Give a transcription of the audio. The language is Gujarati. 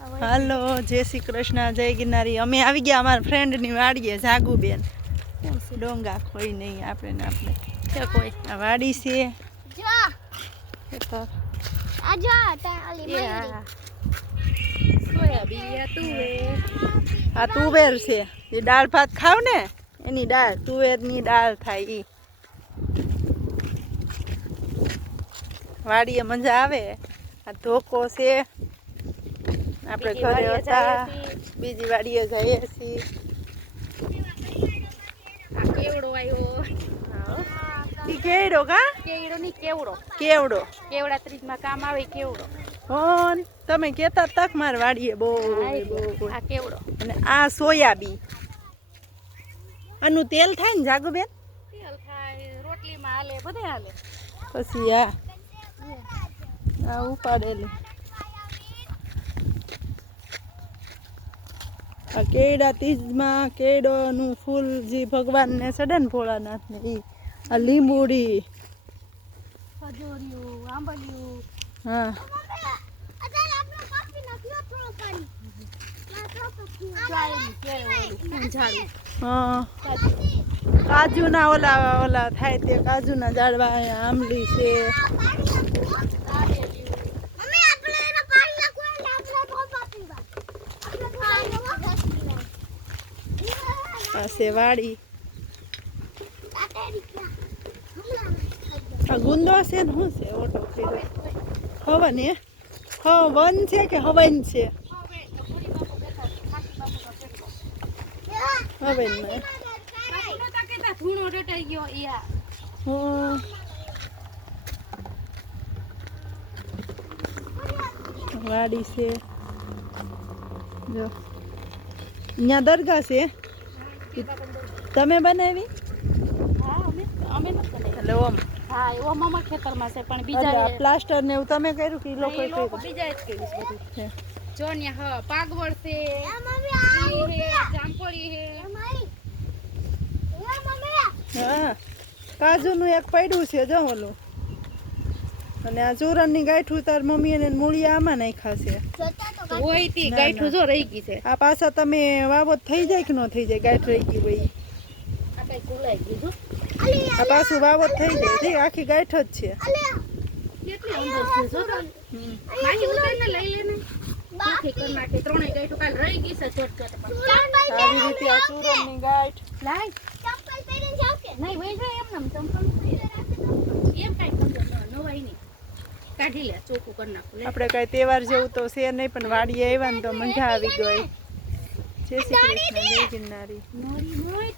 હાલો જય શ્રી કૃષ્ણ જય ગિરનારી અમે આવી ગયા અમારા ફ્રેન્ડની વાડીએ જાગુબેન ડોંગા કોઈ નહીં આપણે ને આપણે છે કોઈ આ વાડી છે આ તુવેર છે એ દાળ ભાત ખાવ ને એની દાળ તુવેરની દાળ થાય ઈ વાડીએ મજા આવે આ ધોકો છે આપણે ઘરે હતા બીજી વાડીએ જઈએ છીએ આ કેવડો આવ્યો ઈ કેવડો કા કેવડો ની કેવડો કેવડો કેવડા ત્રીજમાં કામ આવે કેવડો હોન તમે કેતા તક માર વાડીએ બહુ આ કેવડો અને આ સોયાબી આનું તેલ થાય ને જાગુબેન તેલ થાય રોટલીમાં હાલે બધે હાલે પછી આ ઉપાડેલી આ કેળા તીજમાં કેળોનું ફૂલ જે ભગવાનને ચડે ને ભોળાનાથને ઈ આ લીંબુડી ખજૂરિયું આંબલિયું હા હા કાજુના ઓલા થાય તે કાજુના ઝાડવા અહીંયા આંબલી છે આ છે વાડી આ ગુંદો છે ને શું છે ઓટો હવન એ હવન છે કે હવન છે હવનમાં વાડી છે જો અહીંયા દરગાહ છે તમે બનાવી એટલે ઓમ હા એવો મામા ખેતરમાં છે પણ બીજા પ્લાસ્ટર ને એવું તમે કર્યું કે લોકો બીજા જ કર્યું બધું જો ને હા પાગવડ છે જામકોળી છે હા કાજુનું એક પડ્યું છે જો ઓલું અને આ ચૂરણની ગાંઠું તાર મમ્મી એને મૂળિયા આમાં નાખ્યા છે હોય તી ગાંઠું જો રહી ગઈ છે આ પાછા તમે વાવો થઈ જાય કે ન થઈ જાય ગાંઠ રહી ગઈ ભાઈ આ કઈ ખોલાઈ ગયું આ પાછું વાવો થઈ જાય ઠીક આખી ગાંઠ જ છે કેટલી અંદર છે જો માહી ઉતારને લઈ લેને બાકી કર નાખે ત્રણેય ગાંઠું કાલ રહી ગઈ છે ચોટચટ પણ આવી રીતે આ ચૂરણની ગાંઠ લાય ચંપલ પહેરીને જાવ કે નહીં વઈ જાય એમ ચંપલ એમ કાઈ નવાઈ નહીં કાઢી લે ચોખ્ખું કરી નાખું આપણે કઈ તહેવાર જેવું તો છે નહીં પણ વાડીએ આવ્યા ને તો મજા આવી ગઈ જય શ્રી કૃષ્ણ જય ગિરનારી નોરી નોય